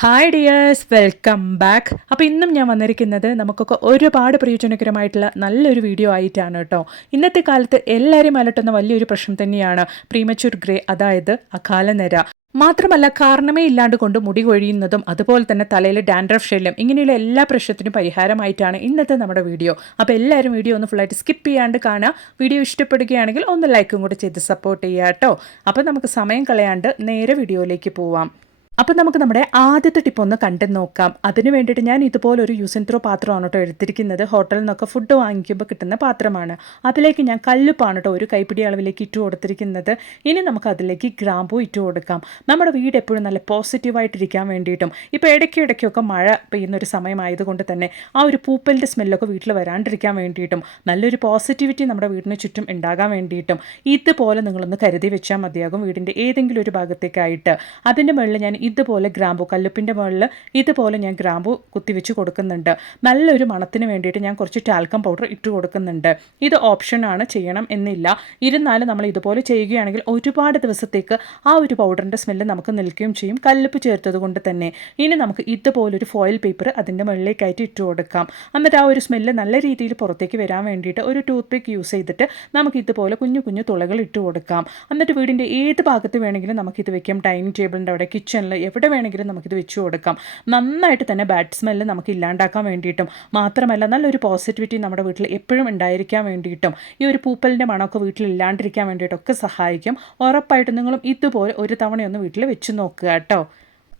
Hi dears, welcome back. അപ്പോൾ ഇന്നും ഞാൻ വന്നിരിക്കുന്നത് നമുക്കൊക്കെ ഒരുപാട് പ്രയോജനകരമായിട്ടുള്ള നല്ലൊരു വീഡിയോ ആയിട്ടാണ് കേട്ടോ. ഇന്നത്തെ കാലത്ത് എല്ലാവരെയും അലട്ടുന്ന വലിയൊരു പ്രശ്നം തന്നെയാണ് പ്രീമച്യൂർ ഗ്രേ, അതായത് അകാല നര. മാത്രമല്ല, കാരണമേ ഇല്ലാണ്ട് കൊണ്ട് മുടി കൊഴിയുന്നതും അതുപോലെ തന്നെ തലയിൽ ഡാൻഡ്രഫ് ശല്യം, ഇങ്ങനെയുള്ള എല്ലാ പ്രശ്നത്തിനും പരിഹാരമായിട്ടാണ് ഇന്നത്തെ നമ്മുടെ വീഡിയോ. അപ്പോൾ എല്ലാവരും വീഡിയോ ഒന്ന് ഫുള്ളായിട്ട് സ്കിപ്പ് ചെയ്യാണ്ട് കാണുക. വീഡിയോ ഇഷ്ടപ്പെടുകയാണെങ്കിൽ ഒന്ന് ലൈക്കും കൂടെ ചെയ്ത് സപ്പോർട്ട് ചെയ്യുക കേട്ടോ. അപ്പോൾ നമുക്ക് സമയം കളയാണ്ട് നേരെ വീഡിയോയിലേക്ക് പോവാം. അപ്പം നമുക്ക് നമ്മുടെ ആദ്യത്തെ ടിപ്പ് ഒന്ന് കണ്ടു നോക്കാം. അതിന് വേണ്ടിയിട്ട് ഞാൻ ഇതുപോലൊരു യൂസ് ആൻഡ് ത്രോ പാത്രമാണ് കേട്ടോ എടുത്തിരിക്കുന്നത്. ഹോട്ടലിൽ നിന്നൊക്കെ ഫുഡ് വാങ്ങിക്കുമ്പോൾ കിട്ടുന്ന പാത്രമാണ്. അതിലേക്ക് ഞാൻ കല്ലുപ്പാണ് കേട്ടോ ഒരു കൈപ്പിടി അളവിലേക്ക് ഇട്ട് കൊടുത്തിരിക്കുന്നത്. ഇനി നമുക്ക് അതിലേക്ക് ഗ്രാമ്പൂ ഇട്ട് കൊടുക്കാം. നമ്മുടെ വീട് എപ്പോഴും നല്ല പോസിറ്റീവായിട്ടിരിക്കാൻ വേണ്ടിയിട്ടും, ഇപ്പോൾ ഇടയ്ക്കൊക്കെ മഴ പെയ്യുന്നൊരു സമയമായതുകൊണ്ട് തന്നെ ആ ഒരു പൂപ്പലിൻ്റെ സ്മെല്ലൊക്കെ വീട്ടിൽ വരാണ്ടിരിക്കാൻ വേണ്ടിയിട്ടും നല്ലൊരു പോസിറ്റിവിറ്റി നമ്മുടെ വീടിന് ചുറ്റും ഉണ്ടാകാൻ വേണ്ടിയിട്ടും ഇതുപോലെ നിങ്ങളൊന്ന് കരുതി വെച്ചാൽ മതിയാകും. വീടിൻ്റെ ഏതെങ്കിലും ഒരു ഭാഗത്തേക്കായിട്ട് അതിൻ്റെ മുകളിൽ ഞാൻ ഇതുപോലെ ഗ്രാമ്പു, കല്ലുപ്പിൻ്റെ മുകളിൽ ഇതുപോലെ ഞാൻ ഗ്രാമ്പു കുത്തിവെച്ച് കൊടുക്കുന്നുണ്ട്. നല്ലൊരു മണത്തിന് വേണ്ടിയിട്ട് ഞാൻ കുറച്ച് ടാൽക്കം പൗഡർ ഇട്ട് കൊടുക്കുന്നുണ്ട്. ഇത് ഓപ്ഷനാണ്, ചെയ്യണം എന്നില്ല. ഇരുന്നാലും നമ്മൾ ഇതുപോലെ ചെയ്യുകയാണെങ്കിൽ ഒരുപാട് ദിവസത്തേക്ക് ആ ഒരു പൗഡറിൻ്റെ സ്മെല്ല് നമുക്ക് നിൽക്കുകയും ചെയ്യും, കല്ലുപ്പ് ചേർത്തത് കൊണ്ട് തന്നെ. ഇനി നമുക്ക് ഇതുപോലൊരു ഫോയിൽ പേപ്പർ അതിൻ്റെ മുകളിലേക്കായിട്ട് ഇട്ട് കൊടുക്കാം. എന്നിട്ട് ആ ഒരു സ്മെല്ല് നല്ല രീതിയിൽ പുറത്തേക്ക് വരാൻ വേണ്ടിയിട്ട് ഒരു ടൂത്ത് പിക്ക് യൂസ് ചെയ്തിട്ട് നമുക്ക് ഇതുപോലെ കുഞ്ഞു കുഞ്ഞു തുളകൾ ഇട്ട് കൊടുക്കാം. എന്നിട്ട് വീടിൻ്റെ ഏത് ഭാഗത്ത് വേണമെങ്കിലും നമുക്കിത് വെക്കാം. ഡൈനിങ് ടേബിളിൻ്റെ അവിടെ, കിച്ചണിൽ, എവിടെ വേണമെങ്കിലും നമുക്കിത് വെച്ച് കൊടുക്കാം. നന്നായിട്ട് തന്നെ ബാഡ് സ്മെല്ല് നമുക്ക് ഇല്ലാണ്ടാക്കാൻ വേണ്ടിയിട്ടും മാത്രമല്ല നല്ലൊരു പോസിറ്റിവിറ്റി നമ്മുടെ വീട്ടിൽ എപ്പോഴും ഉണ്ടായിരിക്കാൻ വേണ്ടിയിട്ടും ഈ ഒരു പൂപ്പലിൻ്റെ മണമൊക്കെ വീട്ടിൽ ഇല്ലാണ്ടിരിക്കാൻ വേണ്ടിയിട്ടൊക്കെ സഹായിക്കും. ഉറപ്പായിട്ടും നിങ്ങളും ഇതുപോലെ ഒരു തവണയൊന്ന് വീട്ടിൽ വെച്ച് നോക്കുക കേട്ടോ.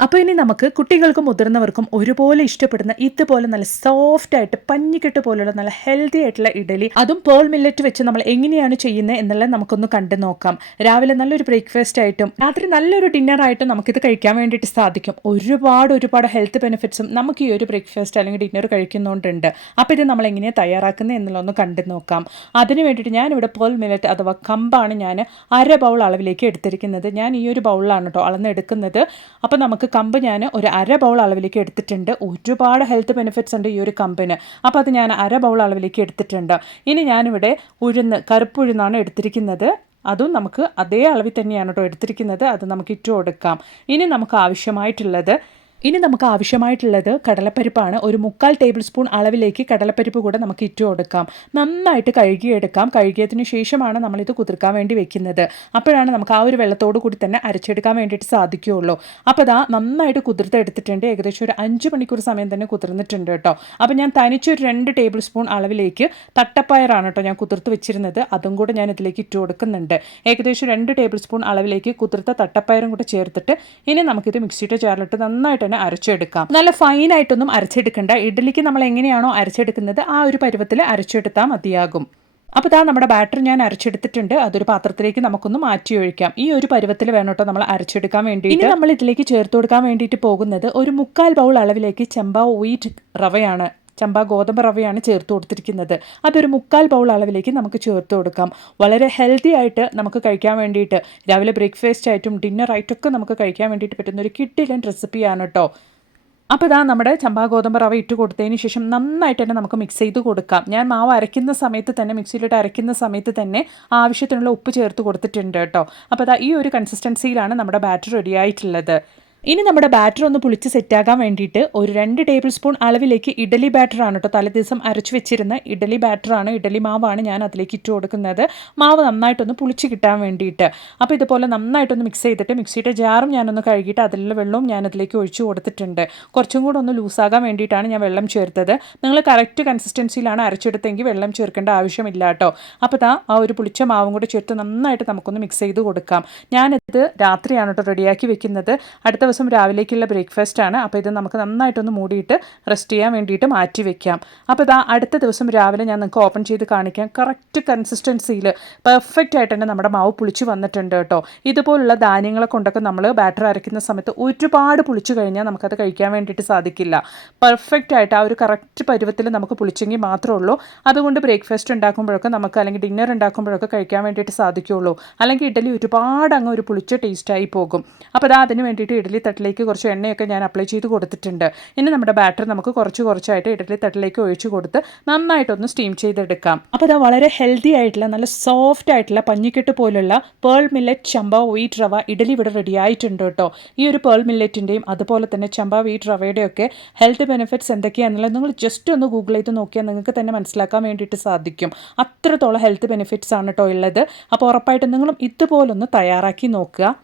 അപ്പോൾ ഇനി നമുക്ക് കുട്ടികൾക്കും മുതിർന്നവർക്കും ഒരുപോലെ ഇഷ്ടപ്പെടുന്ന ഇതുപോലെ നല്ല സോഫ്റ്റായിട്ട് പഞ്ഞിക്കെട്ട് പോലുള്ള നല്ല ഹെൽത്തി ആയിട്ടുള്ള ഇഡലി, അതും പേൾ മില്ലറ്റ് വെച്ച് നമ്മൾ എങ്ങനെയാണ് ചെയ്യുന്നത് എന്നുള്ളത് നമുക്കൊന്ന് കണ്ടു നോക്കാം. രാവിലെ നല്ലൊരു ബ്രേക്ക്ഫാസ്റ്റ് ആയിട്ടും രാത്രി നല്ലൊരു ഡിന്നറായിട്ടും നമുക്കിത് കഴിക്കാൻ വേണ്ടിയിട്ട് സാധിക്കും. ഒരുപാട് ഹെൽത്ത് ബെനിഫിറ്റ്സും നമുക്ക് ഈ ഒരു ബ്രേക്ക്ഫാസ്റ്റ് അല്ലെങ്കിൽ ഡിന്നർ കഴിക്കുന്നതുകൊണ്ടുണ്ട്. അപ്പോൾ ഇത് നമ്മൾ എങ്ങനെയാണ് തയ്യാറാക്കുന്നത് എന്നുള്ളതൊന്ന് കണ്ടു നോക്കാം. അതിന് വേണ്ടിയിട്ട് ഞാനിവിടെ പേൾ മില്ലറ്റ് അഥവാ കമ്പാണ് ഞാൻ 1/2 ബൗൾ അളവിലേക്ക് എടുത്തിരിക്കുന്നത്. ഞാൻ ഈ ഒരു ബൗളിലാണ് കേട്ടോ അളന്നെടുക്കുന്നത്. അപ്പോൾ നമുക്ക് കമ്പ് ഞാൻ ഒരു 1/2 ബൗൾ അളവിലേക്ക് എടുത്തിട്ടുണ്ട്. ഒരുപാട് ഹെൽത്ത് ബെനിഫിറ്റ്സ് ഉണ്ട് ഈ ഒരു കമ്പിന്. അപ്പോൾ അത് ഞാൻ 1/2 ബൗൾ അളവിലേക്ക് എടുത്തിട്ടുണ്ട്. ഇനി ഞാനിവിടെ കറുപ്പുഴുന്നാണ് എടുത്തിരിക്കുന്നത്. അതും നമുക്ക് അതേ അളവിൽ തന്നെയാണ് കേട്ടോ എടുത്തിരിക്കുന്നത്. അത് നമുക്ക് ഇട്ട് കൊടുക്കാം. ഇനി നമുക്ക് ആവശ്യമായിട്ടുള്ളത് കടലപ്പരിപ്പാണ്. ഒരു 3/4 ടേബിൾ സ്പൂൺ അളവിലേക്ക് കടലപ്പരിപ്പ് കൂടെ നമുക്ക് ഇട്ട് കൊടുക്കാം. നന്നായിട്ട് കഴുകിയെടുക്കാം. കഴുകിയതിന് ശേഷമാണ് നമ്മളിത് കുതിർക്കാൻ വേണ്ടി വെക്കുന്നത്. അപ്പോഴാണ് നമുക്ക് ആ ഒരു വെള്ളത്തോട് കൂടി തന്നെ അരച്ചെടുക്കാൻ വേണ്ടിയിട്ട് സാധിക്കുകയുള്ളൂ. അപ്പോൾ ഇതാ നന്നായിട്ട് കുതിർത്തെടുത്തിട്ടുണ്ട്. ഏകദേശം ഒരു 5 മണിക്കൂർ സമയം തന്നെ കുതിർന്നിട്ടുണ്ട് കേട്ടോ. അപ്പോൾ ഞാൻ തനിച്ചൊരു 2 ടേബിൾ സ്പൂൺ അളവിലേക്ക് തട്ടപ്പയറാണ് കേട്ടോ ഞാൻ കുതിർത്ത് വെച്ചിരുന്നത്. അതും കൂടെ ഞാൻ ഇതിലേക്ക് ഇട്ട് കൊടുക്കുന്നുണ്ട്. ഏകദേശം 2 ടേബിൾ സ്പൂൺ അളവിലേക്ക് കുതിർത്ത തട്ടപ്പയറും കൂടെ ചേർത്തിട്ട് ഇനി നമുക്കിത് മിക്സിയുടെ ജാറിലിട്ട് നന്നായിട്ട് അരച്ചെടുക്കാം. നല്ല ഫൈനായിട്ടൊന്നും അരച്ചെടുക്കണ്ട. ഇഡ്ഡലിക്ക് നമ്മൾ എങ്ങനെയാണോ അരച്ചെടുക്കുന്നത് ആ ഒരു പരുവത്തിൽ അരച്ചെടുത്താൽ മതിയാകും. അപ്പോൾ ഇതാ നമ്മുടെ ബാറ്റർ ഞാൻ അരച്ചെടുത്തിട്ടുണ്ട്. അതൊരു പാത്രത്തിലേക്ക് നമുക്കൊന്ന് മാറ്റി ഒഴിക്കാം. ഈ ഒരു പരുവത്തിൽ വേണം കേട്ടോ നമ്മൾ അരച്ചെടുക്കാൻ വേണ്ടി. ഇനി നമ്മൾ ഇതിലേക്ക് ചേർത്ത് കൊടുക്കാൻ വേണ്ടിയിട്ട് പോകുന്നത് ഒരു 3/4 ബൗൾ അളവിലേക്ക് ചമ്പ വീറ്റ് റവയാണ്, ചമ്പ ഗോതമ്പ് റവയാണ് ചേർത്ത് കൊടുത്തിരിക്കുന്നത്. അതൊരു 3/4 ബൗൾ അളവിലേക്ക് നമുക്ക് ചേർത്ത് കൊടുക്കാം. വളരെ ഹെൽത്തി ആയിട്ട് നമുക്ക് കഴിക്കാൻ വേണ്ടിയിട്ട് രാവിലെ ബ്രേക്ക്ഫാസ്റ്റ് ആയിട്ടും ഡിന്നറായിട്ടൊക്കെ നമുക്ക് കഴിക്കാൻ വേണ്ടിയിട്ട് പറ്റുന്ന ഒരു കിഡിലൻ റെസിപ്പിയാണ് കേട്ടോ. അപ്പോൾ ഇതാ നമ്മുടെ ചമ്പാ ഗോതമ്പ് റവ ഇട്ട് കൊടുത്തതിന് ശേഷം നന്നായിട്ട് തന്നെ നമുക്ക് മിക്സ് ചെയ്ത് കൊടുക്കാം. ഞാൻ മാവ് അരയ്ക്കുന്ന സമയത്ത് തന്നെ, മിക്സിയിലിട്ട് അരയ്ക്കുന്ന സമയത്ത് തന്നെ ആവശ്യത്തിനുള്ള ഉപ്പ് ചേർത്ത് കൊടുത്തിട്ടുണ്ട് കേട്ടോ. അപ്പോൾ ഇതാ ഈ ഒരു കൺസിസ്റ്റൻസിയിലാണ് നമ്മുടെ ബാറ്റർ റെഡി ആയിട്ടുള്ളത്. ഇനി നമ്മുടെ ബാറ്റർ ഒന്ന് പുളിച്ച് സെറ്റാകാൻ വേണ്ടിയിട്ട് ഒരു 2 ടേബിൾ സ്പൂൺ അളവിലേക്ക് ഇഡലി ബാറ്ററാണ് കേട്ടോ, തലേദിവസം അരച്ച് വെച്ചിരുന്ന ഇഡലി ബാറ്ററാണ്, ഇഡലി മാവാണ് ഞാൻ അതിലേക്ക് ഇട്ട് കൊടുക്കുന്നത്. മാവ് നന്നായിട്ടൊന്ന് പുളിച്ച് കിട്ടാൻ വേണ്ടിയിട്ട്. അപ്പോൾ ഇതുപോലെ നന്നായിട്ടൊന്ന് മിക്സ് ചെയ്തിട്ട് മിക്സിയുടെ ജാറും ഞാനൊന്ന് കഴുകിയിട്ട് അതിലുള്ള വെള്ളവും ഞാൻ അതിലേക്ക് ഒഴിച്ചു കൊടുത്തിട്ടുണ്ട്. കുറച്ചും കൂടെ ഒന്ന് ലൂസാകാൻ വേണ്ടിയിട്ടാണ് ഞാൻ വെള്ളം ചേർത്തത്. നിങ്ങൾ കറക്റ്റ് കൺസിസ്റ്റൻസിയിലാണ് അരച്ചെടുത്തെങ്കിൽ വെള്ളം ചേർക്കേണ്ട ആവശ്യമില്ല കേട്ടോ. അപ്പോൾ ആ ഒരു പുളിച്ച മാവും കൂടെ ചേർത്ത് നന്നായിട്ട് നമുക്കൊന്ന് മിക്സ് ചെയ്ത് കൊടുക്കാം. ഞാനിത് രാത്രിയാണ് കേട്ടോ റെഡിയാക്കി വെക്കുന്നത്. അടുത്ത ദിവസം രാവിലേക്കുള്ള ബ്രേക്ക്ഫാസ്റ്റ് ആണ്. അപ്പോൾ ഇത് നമുക്ക് നന്നായിട്ടൊന്ന് മൂടിയിട്ട് റെസ്റ്റ് ചെയ്യാൻ വേണ്ടിയിട്ട് മാറ്റി വെക്കാം. അപ്പോൾ ഇതാ അടുത്ത ദിവസം രാവിലെ ഞാൻ നിങ്ങൾക്ക് ഓപ്പൺ ചെയ്ത് കാണിക്കാം. കറക്റ്റ് കൺസിസ്റ്റൻസിയിൽ പെർഫെക്റ്റ് ആയിട്ട് തന്നെ നമ്മുടെ മാവ് പുളിച്ച് വന്നിട്ടുണ്ട് കേട്ടോ. ഇതുപോലുള്ള ധാന്യങ്ങളെ കൊണ്ടൊക്കെ നമ്മൾ ബാറ്റർ അരയ്ക്കുന്ന സമയത്ത് ഒരുപാട് പുളിച്ച് കഴിഞ്ഞാൽ നമുക്കത് കഴിക്കാൻ വേണ്ടിയിട്ട് സാധിക്കില്ല. പെർഫെക്റ്റ് ആയിട്ട് ആ ഒരു കറക്റ്റ് പരുവത്തിൽ നമുക്ക് പുളിച്ചെങ്കിൽ മാത്രമേ ഉള്ളൂ. അതുകൊണ്ട് ബ്രേക്ക്ഫാസ്റ്റ് ഉണ്ടാക്കുമ്പോഴൊക്കെ നമുക്ക്, അല്ലെങ്കിൽ ഡിന്നർ ഉണ്ടാക്കുമ്പോഴൊക്കെ കഴിക്കാൻ വേണ്ടിയിട്ട് സാധിക്കുകയുള്ളൂ. അല്ലെങ്കിൽ ഇഡലി ഒരുപാട് അങ്ങ് ഒരു പുളിച്ച ടേസ്റ്റായി പോകും. അപ്പോൾ അതിന് വേണ്ടിയിട്ട് ഇഡലി ഇഡ്ഡലി തട്ടിലേക്ക് കുറച്ച് എണ്ണയൊക്കെ ഞാൻ അപ്ലൈ ചെയ്ത് കൊടുത്തിട്ടുണ്ട്. ഇനി നമ്മുടെ ബാറ്റർ നമുക്ക് കുറച്ചായിട്ട് ഇഡ്ഡലി തട്ടിലേക്ക് ഒഴിച്ച് കൊടുത്ത് നന്നായിട്ടൊന്ന് സ്റ്റീം ചെയ്തെടുക്കാം. അപ്പോൾ അത് വളരെ ഹെൽത്തി ആയിട്ടുള്ള നല്ല സോഫ്റ്റ് ആയിട്ടുള്ള പഞ്ഞിക്കെട്ട് പോലുള്ള പേൾ മില്ലറ്റ് ചമ്പ വീറ്റ് റവ ഇഡ്ഡലി ഇവിടെ റെഡി ആയിട്ടുണ്ട് കേട്ടോ. ഈ ഒരു പേൾ മില്ലറ്റിൻ്റെയും അതുപോലെ തന്നെ ചമ്പ വീറ്റ് റവയുടെയൊക്കെ ഹെൽത്ത് ബെനിഫിറ്റ്സ് എന്തൊക്കെയാണെന്നുള്ളത് നിങ്ങൾ ജസ്റ്റ് ഒന്ന് ഗൂഗിൾ ചെയ്ത് നോക്കിയാൽ നിങ്ങൾക്ക് തന്നെ മനസ്സിലാക്കാൻ വേണ്ടിയിട്ട് സാധിക്കും. അത്രത്തോളം ഹെൽത്ത് ബെനിഫിറ്റ്സ് ആണ് കേട്ടോ ഉള്ളത്. അപ്പോൾ ഉറപ്പായിട്ടും നിങ്ങളും ഇതുപോലൊന്ന് തയ്യാറാക്കി നോക്കുക.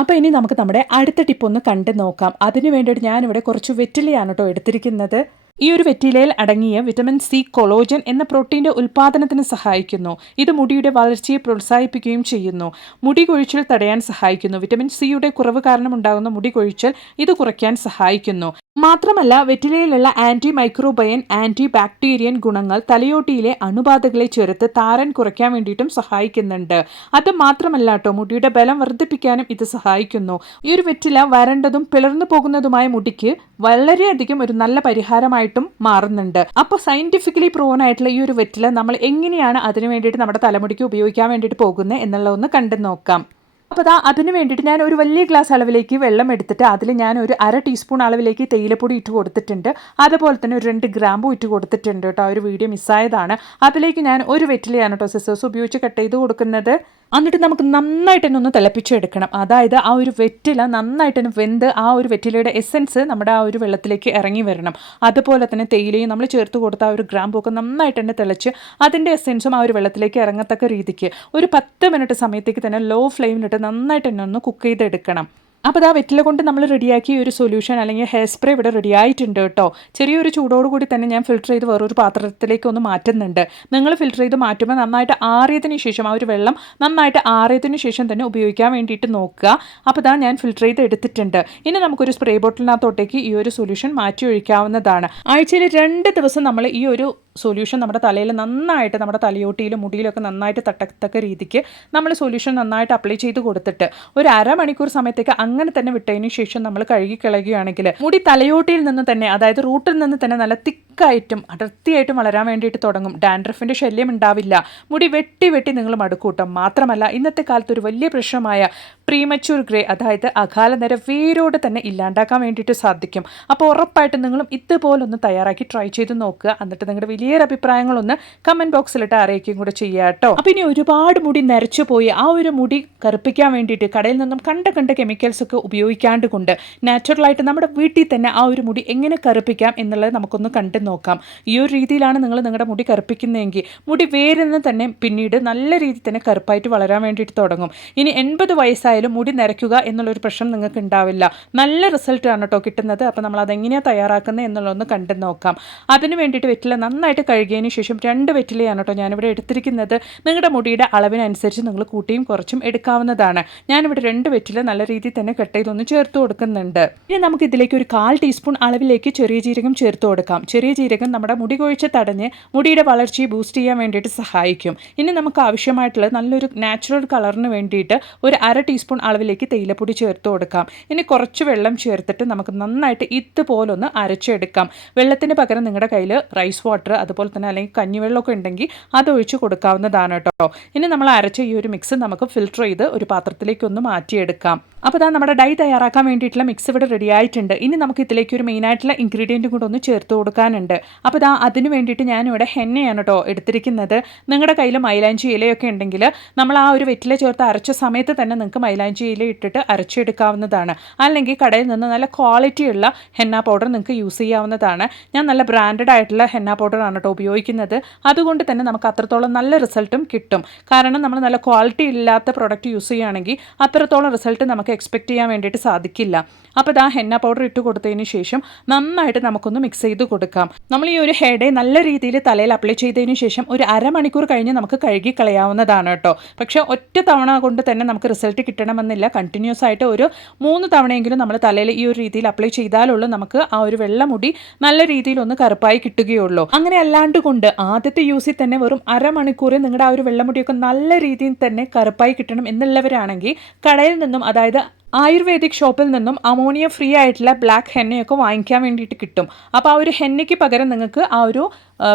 അപ്പോൾ ഇനി നമുക്ക് നമ്മുടെ അടുത്ത ടിപ്പ് ഒന്ന് കണ്ടു നോക്കാം. അതിന് വേണ്ടിയിട്ട് ഞാനിവിടെ കുറച്ച് വെറ്റിലയാണ് കേട്ടോ എടുത്തിരിക്കുന്നത്. ഈ ഒരു വെറ്റിലയിൽ അടങ്ങിയ വിറ്റമിൻ സി കൊളോജൻ എന്ന പ്രോട്ടീൻ്റെ ഉൽപ്പാദനത്തിന് സഹായിക്കുന്നു. ഇത് മുടിയുടെ വളർച്ചയെ പ്രോത്സാഹിപ്പിക്കുകയും ചെയ്യുന്നു. മുടി കൊഴിച്ചിൽ തടയാൻ സഹായിക്കുന്നു. വിറ്റമിൻ സിയുടെ കുറവ് കാരണം ഉണ്ടാകുന്ന മുടി കൊഴിച്ചിൽ ഇത് കുറയ്ക്കാൻ സഹായിക്കുന്നു. മാത്രമല്ല വെറ്റിലയിലുള്ള ആൻറ്റി മൈക്രോബയൻ ആൻറ്റി ബാക്ടീരിയൻ ഗുണങ്ങൾ തലയോട്ടിയിലെ അണുബാധകളെ ചെറുത്ത് താരൻ കുറയ്ക്കാൻ വേണ്ടിയിട്ടും സഹായിക്കുന്നുണ്ട്. അത് മാത്രമല്ല കേട്ടോ, മുടിയുടെ ബലം വർദ്ധിപ്പിക്കാനും ഇത് സഹായിക്കുന്നു. ഈ ഒരു വെറ്റില വരണ്ടതും പിളർന്നു പോകുന്നതുമായ മുടിക്ക് വളരെയധികം ഒരു നല്ല പരിഹാരമായിട്ടും മാറുന്നുണ്ട്. അപ്പോൾ സയന്റിഫിക്കലി പ്രൂവൻ ആയിട്ടുള്ള ഈ ഒരു വെറ്റില നമ്മൾ എങ്ങനെയാണ് അതിന് വേണ്ടിയിട്ട് നമ്മുടെ തലമുടിക്ക് ഉപയോഗിക്കാൻ വേണ്ടിയിട്ട് പോകുന്നത് എന്നുള്ളതൊന്ന് കണ്ടു നോക്കാം. അപ്പോൾ അതിന് വേണ്ടിയിട്ട് ഞാൻ ഒരു വലിയ ഗ്ലാസ് അളവിലേക്ക് വെള്ളം എടുത്തിട്ട് അതിൽ ഞാൻ ഒരു 1/2 ടീസ്പൂൺ അളവിലേക്ക് തേയിലപ്പൊടി ഇട്ട് കൊടുത്തിട്ടുണ്ട്. അതുപോലെ തന്നെ ഒരു 2 ഗ്രാമ്പും ഇട്ട് കൊടുത്തിട്ടുണ്ട് കേട്ടോ. ഒരു വീഡിയോ മിസ്സായതാണ്. അതിലേക്ക് ഞാൻ ഒരു വെറ്റിലയാണ് കേട്ടോ സിസേഴ്സ് ഉപയോഗിച്ച് കട്ട് ചെയ്ത് കൊടുക്കുന്നത്. എന്നിട്ട് നമുക്ക് നന്നായിട്ട് തന്നെ ഒന്ന് തിളപ്പിച്ചെടുക്കണം. അതായത് ആ ഒരു വെറ്റില നന്നായിട്ട് തന്നെ വെന്ത് ആ ഒരു വെറ്റിലയുടെ എസെൻസ് നമ്മുടെ ആ ഒരു വെള്ളത്തിലേക്ക് ഇറങ്ങി വരണം. അതുപോലെ തന്നെ തേയിലയും നമ്മൾ ചേർത്ത് കൊടുത്ത ആ ഒരു ഗ്രാമ്പൊക്കെ നന്നായിട്ട് തന്നെ തിളച്ച് അതിൻ്റെ എസെൻസും ആ ഒരു വെള്ളത്തിലേക്ക് ഇറങ്ങത്തക്ക രീതിക്ക് ഒരു 10 മിനിറ്റ് സമയത്തേക്ക് തന്നെ ലോ ഫ്ലെയിമിലിട്ട് നന്നായിട്ട് തന്നെ ഒന്ന് കുക്ക് ചെയ്തെടുക്കണം. അപ്പോൾ ആ വെറ്റില കൊണ്ട് നമ്മൾ റെഡിയാക്കിയ ഒരു സൊല്യൂഷൻ അല്ലെങ്കിൽ ഹെയർ സ്പ്രേ ഇവിടെ റെഡി ആയിട്ടുണ്ട് കേട്ടോ. ചെറിയൊരു ചൂടോടുകൂടി തന്നെ ഞാൻ ഫിൽറ്റർ ചെയ്ത് വേറൊരു പാത്രത്തിലേക്ക് ഒന്ന് മാറ്റുന്നുണ്ട്. നിങ്ങൾ ഫിൽറ്റർ ചെയ്ത് മാറ്റുമ്പോൾ നന്നായിട്ട് ആറിയതിന് ശേഷം ആ ഒരു വെള്ളം നന്നായിട്ട് ആറിയതിന് ശേഷം തന്നെ ഉപയോഗിക്കാൻ വേണ്ടിയിട്ട് നോക്കുക. അപ്പോൾ ഞാൻ ഫിൽറ്റർ ചെയ്ത് എടുത്തിട്ടുണ്ട്. ഇനി നമുക്കൊരു സ്പ്രേ ബോട്ടിലിനകത്തോട്ടേക്ക് ഈ ഒരു സൊല്യൂഷൻ മാറ്റി ഒഴിക്കാവുന്നതാണ്. ആഴ്ചയിൽ 2 ദിവസം നമ്മൾ ഈ ഒരു സൊല്യൂഷൻ നമ്മുടെ തലയിൽ നന്നായിട്ട് നമ്മുടെ തലയോട്ടിയിലും മുടിയിലൊക്കെ നന്നായിട്ട് തട്ടത്തക്ക രീതിക്ക് നമ്മൾ സൊല്യൂഷൻ നന്നായിട്ട് അപ്ലൈ ചെയ്ത് കൊടുത്തിട്ട് ഒരു 1/2 മണിക്കൂർ സമയത്തേക്ക് അങ്ങനെ തന്നെ വിട്ടതിന് ശേഷം നമ്മൾ കഴുകി കളയുകയാണെങ്കിൽ മുടി തലയോട്ടിയിൽ നിന്ന് തന്നെ അതായത് റൂട്ടിൽ നിന്ന് തന്നെ നല്ല തിക്കായിട്ടും അടർത്തിയായിട്ടും വളരാൻ വേണ്ടിയിട്ട് തുടങ്ങും. ഡാൻഡ്രഫിൻ്റെ ശല്യം ഉണ്ടാവില്ല. മുടി വെട്ടി നിങ്ങൾ മടുക്കൂട്ടും. മാത്രമല്ല ഇന്നത്തെ കാലത്ത് ഒരു വലിയ പ്രശ്നമായ പ്രീമച്യൂർ ഗ്രേ അതായത് അകാല നിര വേരോടെ തന്നെ ഇല്ലാണ്ടാക്കാൻ വേണ്ടിയിട്ട് സാധിക്കും. അപ്പോൾ ഉറപ്പായിട്ടും നിങ്ങളും ഇതുപോലൊന്ന് തയ്യാറാക്കി ട്രൈ ചെയ്ത് നോക്കുക. എന്നിട്ട് നിങ്ങളുടെ വലിയ അഭിപ്രായങ്ങളൊന്ന് കമൻറ്റ് ബോക്സിലിട്ട് അറിയിക്കുകയും കൂടെ ചെയ്യുക കേട്ടോ. അപ്പോൾ ഇനി ഒരുപാട് മുടി നരച്ചു പോയി ആ ഒരു മുടി കറുപ്പിക്കാൻ വേണ്ടിയിട്ട് കടയിൽ നിന്നും കണ്ട കെമിക്കൽസ് ഒക്കെ ഉപയോഗിക്കാണ്ട് കൊണ്ട് നാച്ചുറലായിട്ട് നമ്മുടെ വീട്ടിൽ തന്നെ ആ ഒരു മുടി എങ്ങനെ കറുപ്പിക്കാം എന്നുള്ളത് നമുക്കൊന്ന് കണ്ടു നോക്കാം. ഈ ഒരു രീതിയിലാണ് നിങ്ങൾ നിങ്ങളുടെ മുടി കറുപ്പിക്കുന്നതെങ്കിൽ മുടി വേരിൽ നിന്ന് തന്നെ പിന്നീട് നല്ല രീതിയിൽ തന്നെ കറുപ്പായിട്ട് വളരാൻ വേണ്ടിയിട്ട് തുടങ്ങും. ഇനി 80 വയസ്സായാലും മുടി നരയ്ക്കുക എന്നുള്ളൊരു പ്രശ്നം നിങ്ങൾക്ക് ഉണ്ടാവില്ല. നല്ല റിസൾട്ടാണ് കേട്ടോ കിട്ടുന്നത്. അപ്പോൾ നമ്മൾ അതെങ്ങനെയാണ് തയ്യാറാക്കുന്നത് എന്നുള്ളതൊന്ന് കണ്ടു നോക്കാം. അതിന് വേണ്ടിയിട്ട് വെറ്റില നന്നായിട്ട് കഴുകിയതിന് ശേഷം 2 വെറ്റിലയാണ് കേട്ടോ ഞാനിവിടെ എടുത്തിരിക്കുന്നത്. നിങ്ങളുടെ മുടിയുടെ അളവിനനുസരിച്ച് നിങ്ങൾ കൂട്ടിയും കുറച്ചും എടുക്കാവുന്നതാണ്. ഞാനിവിടെ 2 വെറ്റില നല്ല രീതിയിൽ തന്നെ കട്ട് ചെയ്തൊന്ന് ചേർത്ത് കൊടുക്കുന്നുണ്ട്. ഇനി നമുക്ക് ഇതിലേക്ക് ഒരു 1/4 ടീസ്പൂൺ അളവിലേക്ക് ചെറിയ ജീരകം ചേർത്ത് കൊടുക്കാം. ചെറിയ ജീരകം നമ്മുടെ മുടി കൊഴിച്ച് തടഞ്ഞ് മുടിയുടെ വളർച്ചയെ ബൂസ്റ്റ് ചെയ്യാൻ വേണ്ടിയിട്ട് സഹായിക്കും. ഇനി നമുക്ക് ആവശ്യമായിട്ടുള്ള നല്ലൊരു നാച്ചുറൽ കളറിന് വേണ്ടിയിട്ട് ഒരു 1/2 ടീസ്പൂൺ അളവിലേക്ക് തേയിലപ്പൊടി ചേർത്ത് കൊടുക്കാം. ഇനി കുറച്ച് വെള്ളം ചേർത്തിട്ട് നമുക്ക് നന്നായിട്ട് ഇതുപോലൊന്ന് അരച്ചെടുക്കാം. വെള്ളത്തിന് പകരം നിങ്ങളുടെ കയ്യിൽ റൈസ് വാട്ടർ അതുപോലെ തന്നെ അല്ലെങ്കിൽ കഞ്ഞിവെള്ളമൊക്കെ ഉണ്ടെങ്കിൽ അതൊഴിച്ച് കൊടുക്കാവുന്നതാണ് കേട്ടോ. ഇനി നമ്മൾ അരച്ച ഈ ഒരു മിക്സ് നമുക്ക് ഫിൽറ്റർ ചെയ്ത് ഒരു പാത്രത്തിലേക്ക് ഒന്ന് മാറ്റിയെടുക്കാം. അപ്പോൾ നമ്മുടെ ഡൈ തയ്യാറാക്കാൻ വേണ്ടിയിട്ടുള്ള മിക്സ് ഇവിടെ റെഡി ആയിട്ടുണ്ട്. ഇനി നമുക്ക് ഇതിലേക്ക് ഒരു മെയിനായിട്ടുള്ള ഇൻഗ്രീഡിയൻറ്റും കൂടെ ഒന്ന് ചേർത്ത് കൊടുക്കാനുണ്ട്. അപ്പോൾ അതിന് വേണ്ടിയിട്ട് ഞാനിവിടെ ഹെന്നയാണ് കേട്ടോ എടുത്തിരിക്കുന്നത്. നിങ്ങളുടെ കയ്യിൽ മൈലാഞ്ചി ഇലയൊക്കെ ഉണ്ടെങ്കിൽ നമ്മൾ ആ ഒരു വെറ്റില ചേർത്ത് അരച്ച സമയത്ത് തന്നെ നിങ്ങൾക്ക് മൈലാഞ്ചി ഇല ഇട്ടിട്ട് അരച്ചെടുക്കാവുന്നതാണ്. അല്ലെങ്കിൽ കടയിൽ നിന്ന് നല്ല ക്വാളിറ്റിയുള്ള ഹെന്ന പൗഡർ നിങ്ങൾക്ക് യൂസ് ചെയ്യാവുന്നതാണ്. ഞാൻ നല്ല ബ്രാൻഡഡ് ആയിട്ടുള്ള ഹെന്ന പൗഡറാണ് കേട്ടോ ഉപയോഗിക്കുന്നത്. അതുകൊണ്ട് തന്നെ നമുക്ക് അത്രത്തോളം നല്ല റിസൾട്ടും കിട്ടും. കാരണം നമ്മൾ നല്ല ക്വാളിറ്റി ഇല്ലാത്ത പ്രോഡക്റ്റ് യൂസ് ചെയ്യുകയാണെങ്കിൽ അത്രത്തോളം റിസൾട്ട് നമുക്ക് എക്സ്പെക്ട് ചെയ്യാൻ വേണ്ടിയിട്ട് സാധിക്കില്ല. അപ്പോൾ ഹെന്ന പൗഡർ ഇട്ട് കൊടുത്തതിന് ശേഷം നന്നായിട്ട് നമുക്കൊന്ന് മിക്സ് ചെയ്ത് കൊടുക്കാം. നമ്മൾ ഈ ഒരു ഹെയർ ഡേ നല്ല രീതിയിൽ തലയിൽ അപ്ലൈ ചെയ്തതിന് ശേഷം ഒരു 1/2 മണിക്കൂർ കഴിഞ്ഞ് നമുക്ക് കഴുകി കളയാവുന്നതാണ് കേട്ടോ. പക്ഷേ ഒറ്റ തവണ കൊണ്ട് തന്നെ നമുക്ക് റിസൾട്ട് കിട്ടണമെന്നില്ല. കണ്ടിന്യൂസ് ആയിട്ട് ഒരു 3 തവണയെങ്കിലും നമ്മൾ തലയിൽ ഈ ഒരു രീതിയിൽ അപ്ലൈ ചെയ്താലുള്ളൂ നമുക്ക് ആ ഒരു വെള്ളമുടി നല്ല രീതിയിൽ ഒന്ന് കറുപ്പായി കിട്ടുകയുള്ളൂ. അങ്ങനെ അല്ലാണ്ട് കൊണ്ട് ആദ്യത്തെ യൂസിൽ തന്നെ വെറും 1/2 മണിക്കൂറിൽ നിങ്ങളുടെ ആ ഒരു വെള്ളമുടിയൊക്കെ നല്ല രീതിയിൽ തന്നെ കറുപ്പായി കിട്ടണം എന്നുള്ളവരാണെങ്കിൽ കടയിൽ നിന്നും അതായത് ആയുർവേദിക് ഷോപ്പിൽ നിന്നും അമോണിയ ഫ്രീ ആയിട്ടുള്ള ബ്ലാക്ക് ഹെന്നയൊക്കെ വാങ്ങിക്കാൻ വേണ്ടിയിട്ട് കിട്ടും. അപ്പോൾ ആ ഒരു ഹെന്നയ്ക്ക് പകരം നിങ്ങൾക്ക് ആ ഒരു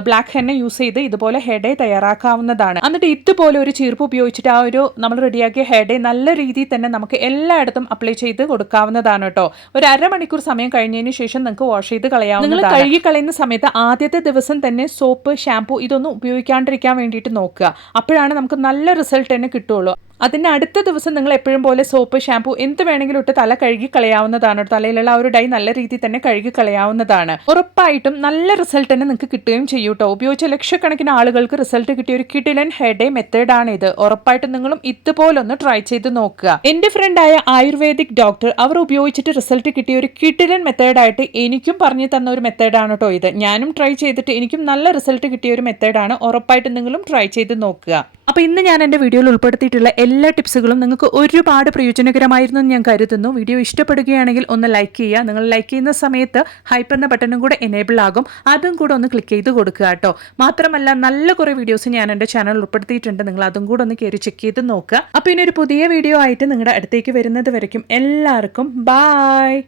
ബ്ലാക്ക് ഹെന്ന യൂസ് ചെയ്ത് ഇതുപോലെ ഹെയർ ഡേ തയ്യാറാക്കാവുന്നതാണ്. എന്നിട്ട് ഇതുപോലെ ഒരു ചീർപ്പ് ഉപയോഗിച്ചിട്ട് ആ ഒരു നമ്മൾ റെഡിയാക്കിയ ഹെയർ ഡേ നല്ല രീതിയിൽ തന്നെ നമുക്ക് എല്ലായിടത്തും അപ്ലൈ ചെയ്ത് കൊടുക്കാവുന്നതാണ് കേട്ടോ. ഒരു അരമണിക്കൂർ സമയം കഴിഞ്ഞതിന് ശേഷം നിങ്ങൾക്ക് വാഷ് ചെയ്ത് കളയാവുന്നതാണ്. നിങ്ങൾ കഴുകി കളയുന്ന സമയത്ത് ആദ്യത്തെ ദിവസം തന്നെ സോപ്പ്, ഷാംപൂ ഇതൊന്നും ഉപയോഗിക്കാണ്ടിരിക്കാൻ വേണ്ടിയിട്ട് നോക്കുക. അപ്പോഴാണ് നമുക്ക് നല്ല റിസൾട്ട് തന്നെ കിട്ടുള്ളൂ. അതിൻ്റെ അടുത്ത ദിവസം നിങ്ങൾ എപ്പോഴും പോലെ സോപ്പ്, ഷാംപൂ എന്ത് വേണമെങ്കിലും ഇട്ട് തല കഴുകി കളയാവുന്നതാണ്. തലയിലുള്ള ആ ഒരു ഡൈ നല്ല രീതിയിൽ തന്നെ കഴുകി കളയാവുന്നതാണ്. ഉറപ്പായിട്ടും നല്ല റിസൾട്ട് തന്നെ നിങ്ങൾക്ക് കിട്ടുകയും ചെയ്യും കേട്ടോ. ഉപയോഗിച്ച ലക്ഷക്കണക്കിന് ആളുകൾക്ക് റിസൾട്ട് കിട്ടിയ ഒരു കിടിലൻ ഹെയർ ഡേ മെത്തേഡാണ് ഇത്. ഉറപ്പായിട്ടും നിങ്ങളും ഇതുപോലൊന്ന് ട്രൈ ചെയ്ത് നോക്കുക. എൻ്റെ ഫ്രണ്ടായ ആയുർവേദിക് ഡോക്ടർ അവർ ഉപയോഗിച്ചിട്ട് റിസൾട്ട് കിട്ടിയ ഒരു കിടിലൻ മെത്തേഡായിട്ട് എനിക്കും പറഞ്ഞു തന്ന ഒരു മെത്തേഡാണ് കേട്ടോ ഇത്. ഞാനും ട്രൈ ചെയ്തിട്ട് എനിക്കും നല്ല റിസൾട്ട് കിട്ടിയ ഒരു മെത്തേഡാണ്. ഉറപ്പായിട്ടും നിങ്ങളും ട്രൈ ചെയ്ത് നോക്കുക. അപ്പോൾ ഇന്ന് ഞാൻ എൻ്റെ വീഡിയോയിൽ ഉൾപ്പെടുത്തിയിട്ടുള്ള എല്ലാ ടിപ്സുകളും നിങ്ങൾക്ക് ഒരുപാട് പ്രയോജനകരമായിരുന്നു എന്ന് ഞാൻ കരുതുന്നു. വീഡിയോ ഇഷ്ടപ്പെടുകയാണെങ്കിൽ ഒന്ന് ലൈക്ക് ചെയ്യുക. നിങ്ങൾ ലൈക്ക് ചെയ്യുന്ന സമയത്ത് ഹൈപ്പ് എന്ന ബട്ടണും കൂടെ എനേബിൾ ആകും. അതും കൂടെ ഒന്ന് ക്ലിക്ക് ചെയ്ത് കൊടുക്കുക കേട്ടോ. മാത്രമല്ല നല്ല കുറേ വീഡിയോസ് ഞാൻ എൻ്റെ ചാനൽ ഉൾപ്പെടുത്തിയിട്ടുണ്ട്. നിങ്ങൾ അതും കൂടെ ഒന്ന് കയറി ചെക്ക് ചെയ്ത് നോക്കുക. അപ്പോൾ ഇനി ഒരു പുതിയ വീഡിയോ ആയിട്ട് നിങ്ങളുടെ അടുത്തേക്ക് വരുന്നത് വരയ്ക്കും എല്ലാവർക്കും ബായ്.